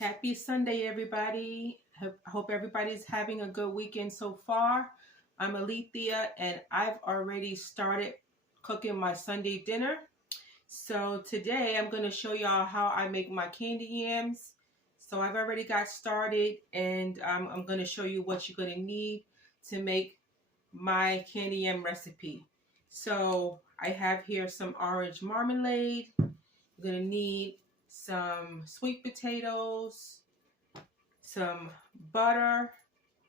Happy Sunday, everybody. I hope everybody's having a good weekend so far. I'm Alethea, and I've already started cooking my Sunday dinner. So today I'm going to show y'all how I make my candy yams. So I've already got started, and I'm going to show you what you're going to need to make my candy yam recipe. So I have here some orange marmalade. You're going to need some sweet potatoes, some butter,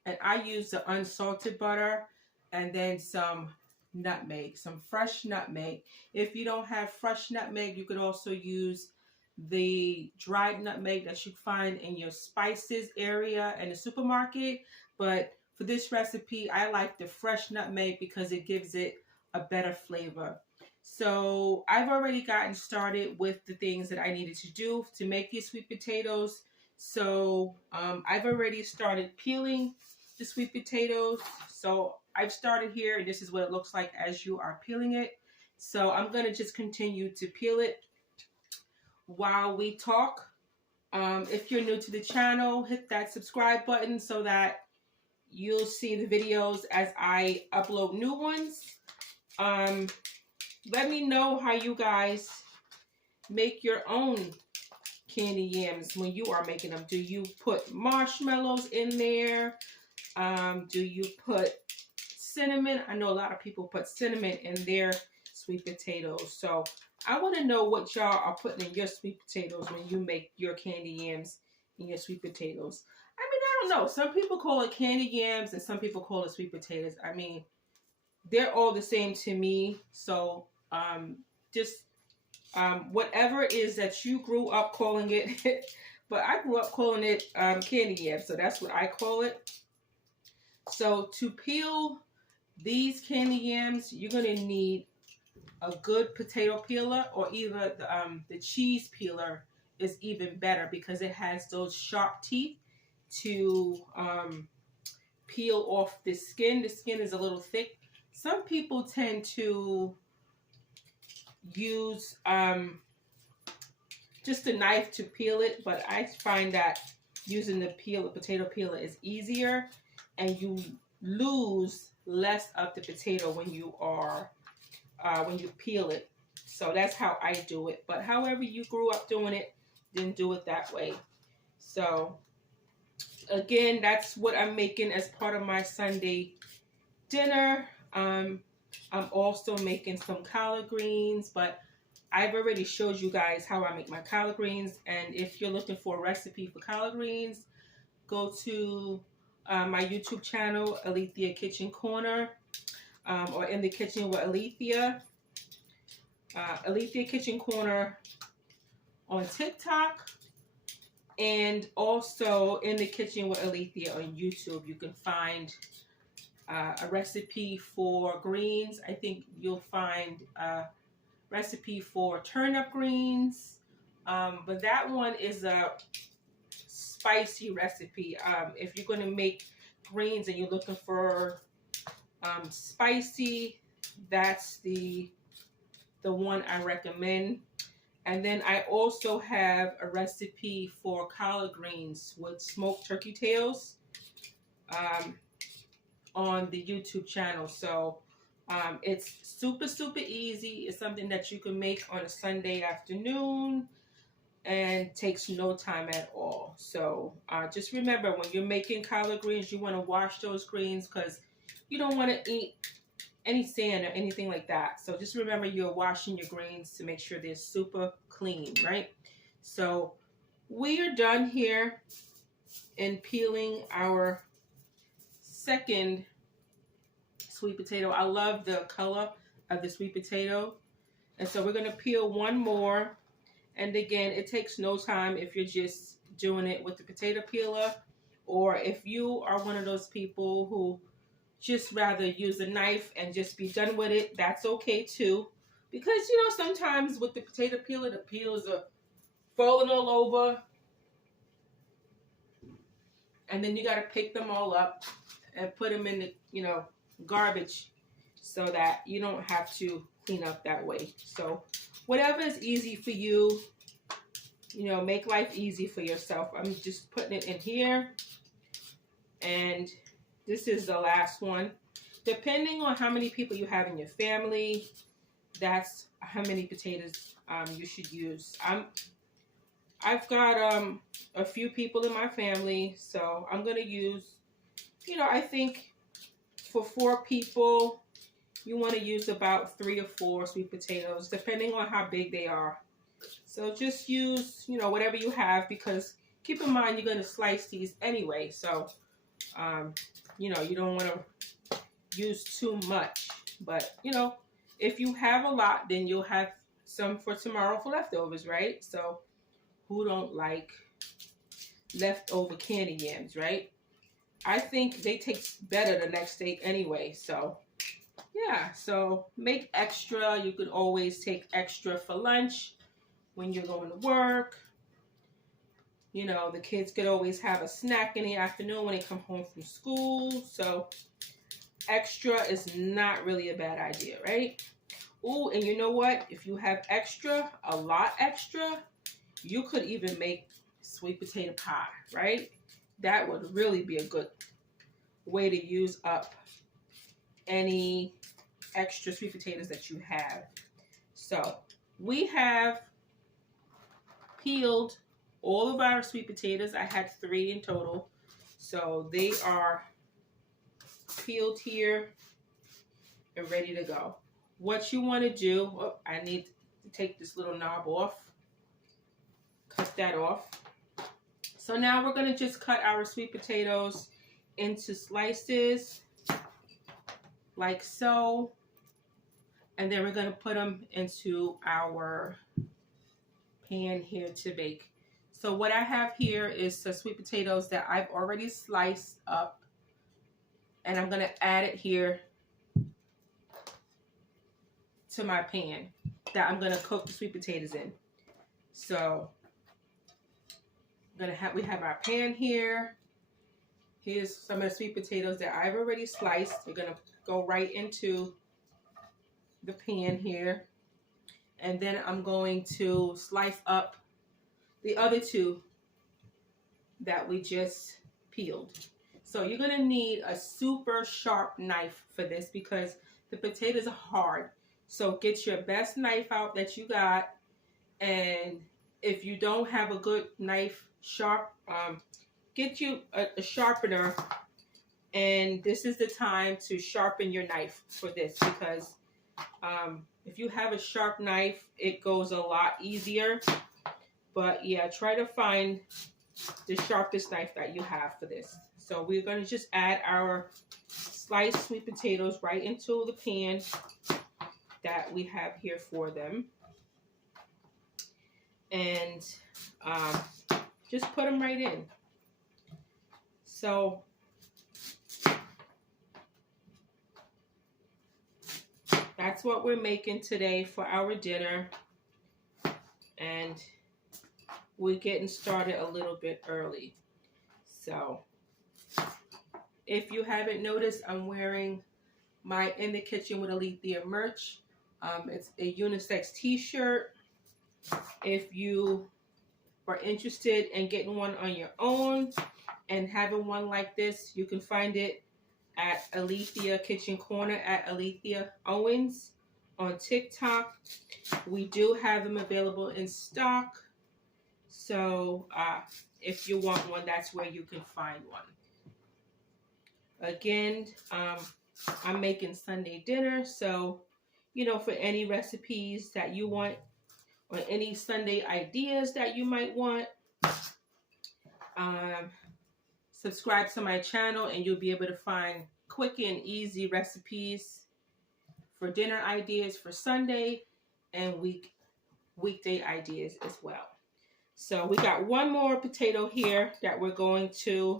and I use the unsalted butter, and then some nutmeg, some fresh nutmeg. If you don't have fresh nutmeg, you could also use the dried nutmeg that you find in your spices area in the supermarket. But for this recipe, I like the fresh nutmeg because it gives it a better flavor. So I've already gotten started with the things that I needed to do to make these sweet potatoes. So I've already started peeling the sweet potatoes. So I've started here, and this is what it looks like as you are peeling it. So I'm going to just continue to peel it while we talk. If you're new to the channel, hit that subscribe button so that you'll see the videos as I upload new ones. Let me know how you guys make your own candy yams when you are making them. Do you put marshmallows in there? Do you put cinnamon? I know a lot of people put cinnamon in their sweet potatoes. So I want to know what y'all are putting in your sweet potatoes when you make your candy yams in your sweet potatoes. I mean, I don't know. Some people call it candy yams and some people call it sweet potatoes. I mean, they're all the same to me. So just whatever it is that you grew up calling it. But I grew up calling it candy yams. So that's what I call it. So to peel these candy yams, you're going to need a good potato peeler, or either the cheese peeler is even better because it has those sharp teeth to peel off the skin. The skin is a little thick. Some people tend to use just a knife to peel it, but I find that using the potato peeler is easier, and you lose less of the potato when you peel it. So that's how I do it. But however you grew up doing it, then do it that way. So again, that's what I'm making as part of my Sunday dinner. I'm also making some collard greens, but I've already showed you guys how I make my collard greens. And if you're looking for a recipe for collard greens, go to my YouTube channel, Alethea Kitchen Corner, or In the Kitchen with Alethea. Alethea Kitchen Corner on TikTok, and also In the Kitchen with Alethea on YouTube. You can find a recipe for greens. I think you'll find a recipe for turnip greens, but that one is a spicy recipe. If you're going to make greens and you're looking for spicy, that's the one I recommend. And then I also have a recipe for collard greens with smoked turkey tails on the YouTube channel. So it's super easy. It's something that you can make on a Sunday afternoon and takes no time at all. So just remember, when you're making collard greens, you want to wash those greens because you don't want to eat any sand or anything like that. So just remember, you're washing your greens to make sure they're super clean, right? So we are done here in peeling our second sweet potato. I love the color of the sweet potato. And so we're going to peel one more. And again, it takes no time if you're just doing it with the potato peeler, or if you are one of those people who just rather use a knife and just be done with it, that's okay too. Because, you know, sometimes with the potato peeler, the peels are falling all over. And then you got to pick them all up and put them in the, you know, garbage so that you don't have to clean up that way. So whatever is easy for you, you know, make life easy for yourself. I'm just putting it in here. And this is the last one. Depending on how many people you have in your family, that's how many potatoes you should use. I've got a few people in my family, so I'm gonna use, you know, I think for 4 people, you want to use about 3 or 4 sweet potatoes, depending on how big they are. So just use, you know, whatever you have, because keep in mind you're going to slice these anyway. So, you know, you don't want to use too much. But, you know, if you have a lot, then you'll have some for tomorrow for leftovers, right? So who don't like leftover candy yams, right? I think they taste better the next day anyway. So, yeah. So make extra. You could always take extra for lunch when you're going to work. You know, the kids could always have a snack in the afternoon when they come home from school. So extra is not really a bad idea, right? Ooh, and you know what? If you have extra, a lot extra, you could even make sweet potato pie, right? That would really be a good way to use up any extra sweet potatoes that you have. So we have peeled all of our sweet potatoes. I had 3 in total. So they are peeled here and ready to go. What you want to do, oh, I need to take this little knob off. Cut that off. So now we're going to just cut our sweet potatoes into slices like so. And then we're going to put them into our pan here to bake. So what I have here is the sweet potatoes that I've already sliced up. And I'm going to add it here to my pan that I'm going to cook the sweet potatoes in. So we have our pan here. Here's some of the sweet potatoes that I've already sliced. We're going to go right into the pan here. And then I'm going to slice up the other 2 that we just peeled. So you're going to need a super sharp knife for this because the potatoes are hard. So get your best knife out that you got. And if you don't have a good knife, sharp, get you a sharpener. And this is the time to sharpen your knife for this because if you have a sharp knife, it goes a lot easier. But yeah, try to find the sharpest knife that you have for this. So we're going to just add our sliced sweet potatoes right into the pan that we have here for them. And just put them right in. So that's what we're making today for our dinner. And we're getting started a little bit early. So if you haven't noticed, I'm wearing my In the Kitchen with Alethea merch. It's a unisex t-shirt. If you are interested in getting one on your own and having one like this, you can find it at Alethea Kitchen Corner at Alethea Owens on TikTok. We do have them available in stock. So if you want one, that's where you can find one. Again, I'm making Sunday dinner. So, you know, for any recipes that you want or any Sunday ideas that you might want, subscribe to my channel and you'll be able to find quick and easy recipes for dinner ideas for Sunday and weekday ideas as well. So we got one more potato here that we're going to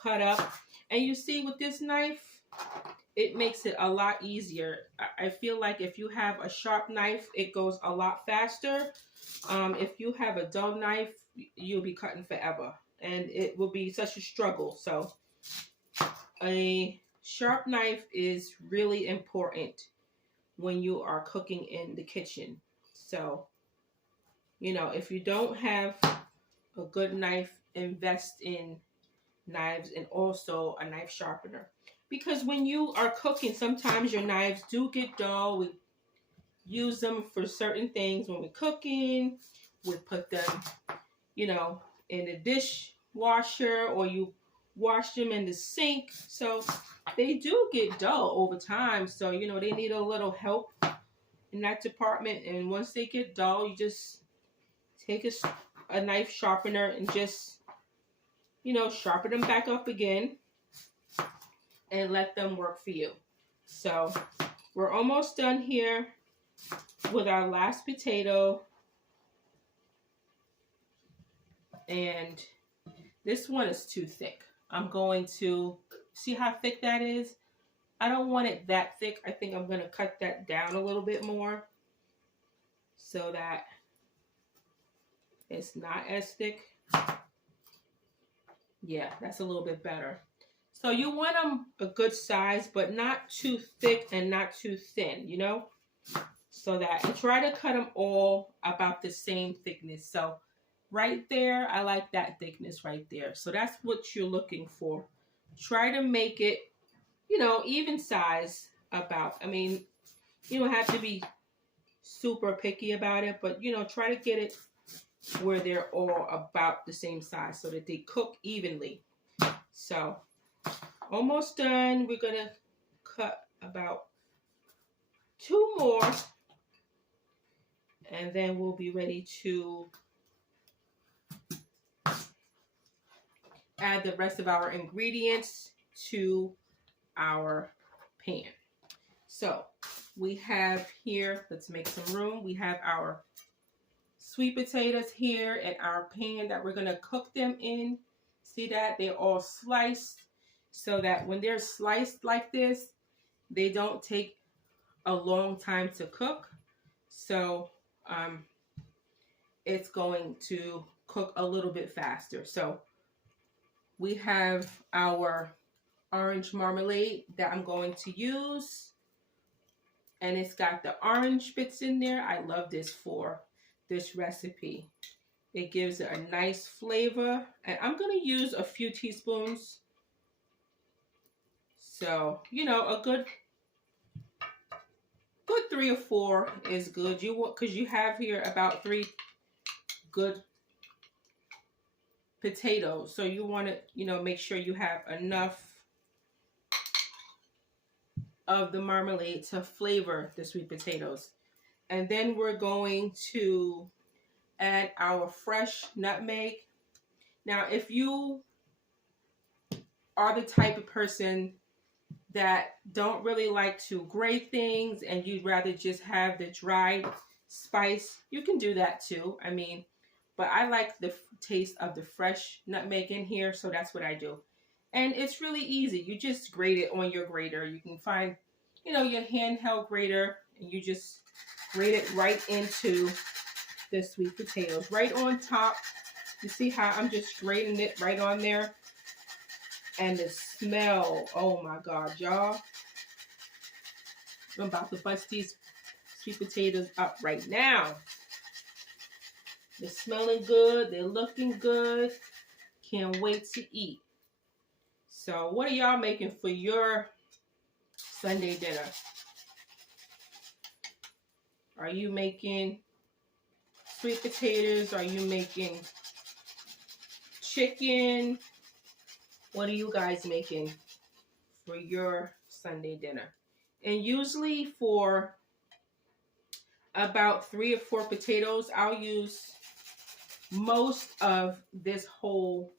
cut up. And you see with this knife, it makes it a lot easier. I feel like if you have a sharp knife, it goes a lot faster. If you have a dull knife, you'll be cutting forever. And it will be such a struggle. So a sharp knife is really important when you are cooking in the kitchen. So You know, if you don't have a good knife, invest in knives and also a knife sharpener. Because when you are cooking, sometimes your knives do get dull. We use them for certain things when we're cooking. We put them, you know, in the dishwasher, or you wash them in the sink. So they do get dull over time. So, you know, they need a little help in that department. And once they get dull, you just take a knife sharpener and just, you know, sharpen them back up again and let them work for you. So we're almost done here with our last potato. And this one is too thick. I'm going to see how thick that is. I don't want it that thick. I think I'm going to cut that down a little bit more so that it's not as thick. Yeah, that's a little bit better. So you want them a good size, but not too thick and not too thin, you know? So that, and try to cut them all about the same thickness. So right there, I like that thickness right there. So that's what you're looking for. Try to make it, you know, even size about. I mean, you don't have to be super picky about it, but, you know, try to get it where they're all about the same size so that they cook evenly. So almost done. We're going to cut about 2 more, and then we'll be ready to add the rest of our ingredients to our pan. So we have here, let's make some room. We have our sweet potatoes here in our pan that we're going to cook them in. See that? They're all sliced so that when they're sliced like this, they don't take a long time to cook. So it's going to cook a little bit faster. So we have our orange marmalade that I'm going to use. And it's got the orange bits in there. I love this for this recipe. It gives it a nice flavor. And I'm going to use a few teaspoons. So, you know, a good 3 or 4 is good. You want, because you have here about 3 good potatoes. So you want to, you know, make sure you have enough of the marmalade to flavor the sweet potatoes. And then we're going to add our fresh nutmeg. Now, if you are the type of person that don't really like to grate things and you'd rather just have the dried spice, you can do that too. I mean, but I like the taste of the fresh nutmeg in here, so that's what I do. And it's really easy. You just grate it on your grater. You can find, you know, your handheld grater, and you just grate it right into the sweet potatoes, right on top. You see how I'm just grating it right on there? And the smell, oh my God, y'all. I'm about to bust these sweet potatoes up right now. They're smelling good. They're looking good. Can't wait to eat. So what are y'all making for your Sunday dinner? Are you making sweet potatoes? Are you making chicken? What are you guys making for your Sunday dinner? And usually for about 3 or 4 potatoes, I'll use most of this whole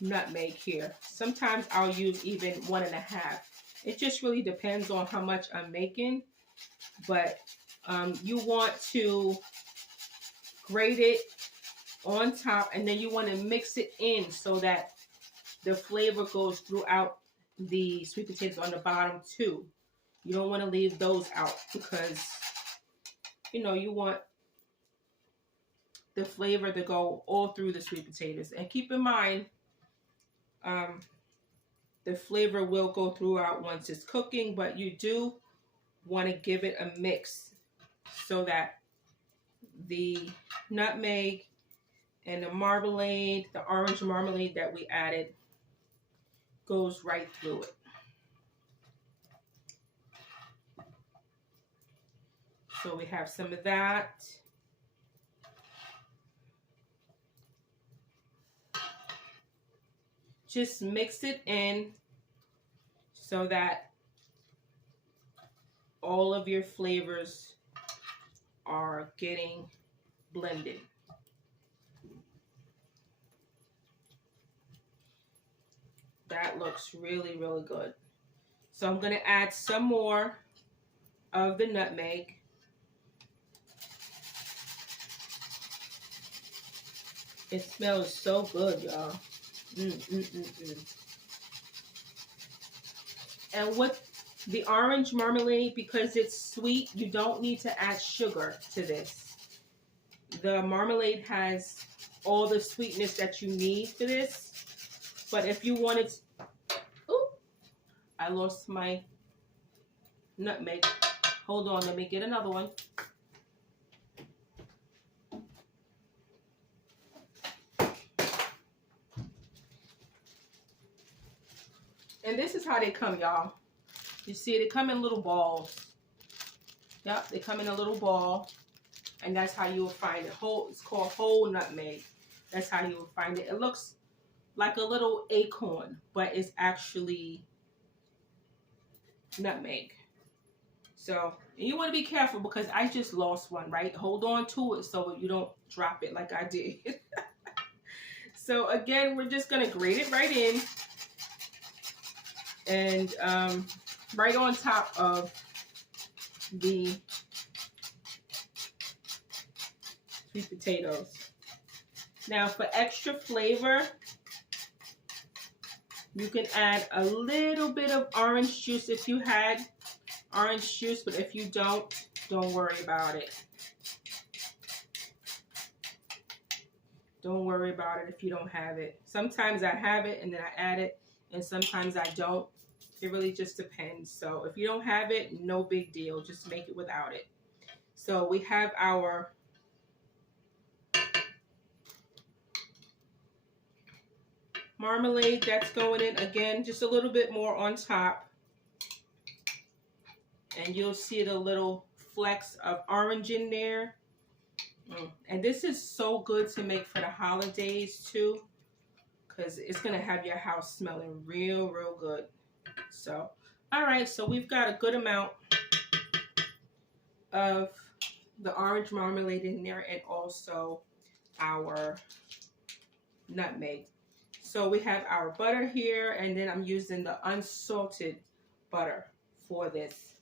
nutmeg here. Sometimes I'll use even 1.5. It just really depends on how much I'm making. But you want to grate it on top, and then you want to mix it in so that the flavor goes throughout the sweet potatoes on the bottom too. You don't want to leave those out because, you know, you want the flavor to go all through the sweet potatoes. And keep in mind, the flavor will go throughout once it's cooking, but you do want to give it a mix so that the nutmeg and the marmalade, the orange marmalade that we added, goes right through it. So we have some of that. Just mix it in so that all of your flavors are getting blended. That looks really, really good. So I'm going to add some more of the nutmeg. It smells so good, y'all. And with the orange marmalade, because it's sweet, you don't need to add sugar to this. The marmalade has all the sweetness that you need for this. But if you wanted, I lost my nutmeg. Hold on, let me get another one. And this is how they come, y'all. You see, they come in little balls. Yep, they come in a little ball. And that's how you will find it. It's called whole nutmeg. That's how you will find it. It looks like a little acorn, but it's actually nutmeg. So, and you want to be careful because I just lost one, right? Hold on to it so you don't drop it like I did. So again, we're just going to grate it right in. And right on top of the sweet potatoes. Now for extra flavor, you can add a little bit of orange juice if you had orange juice, but if you don't worry about it. Don't worry about it if you don't have it. Sometimes I have it and then I add it, and sometimes I don't. It really just depends. So if you don't have it, no big deal. Just make it without it. So we have our marmalade that's going in. Again, just a little bit more on top. And you'll see the little flecks of orange in there. And this is so good to make for the holidays too, because it's going to have your house smelling real, real good. So, all right, so we've got a good amount of the orange marmalade in there and also our nutmeg. So we have our butter here, and then I'm using the unsalted butter for this.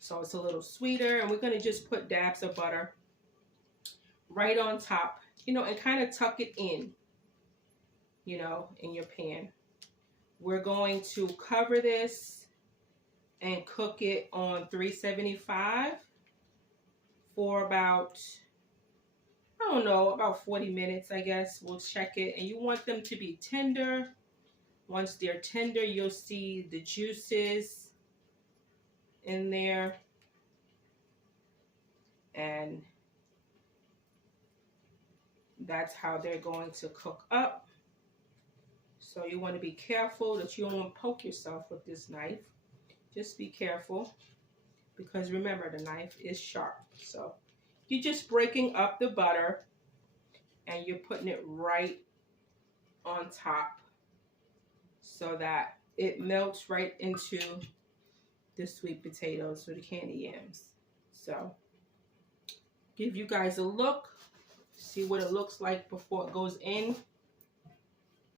So it's a little sweeter, and we're going to just put dabs of butter right on top, you know, and kind of tuck it in, you know, in your pan. We're going to cover this and cook it on 375 for about, I don't know, about 40 minutes, I guess. We'll check it. And you want them to be tender. Once they're tender, you'll see the juices in there. And that's how they're going to cook up. So you want to be careful that you don't want to poke yourself with this knife. Just be careful, because remember, the knife is sharp. So you're just breaking up the butter and you're putting it right on top so that it melts right into the sweet potatoes or the candy yams. So give you guys a look, see what it looks like before it goes in.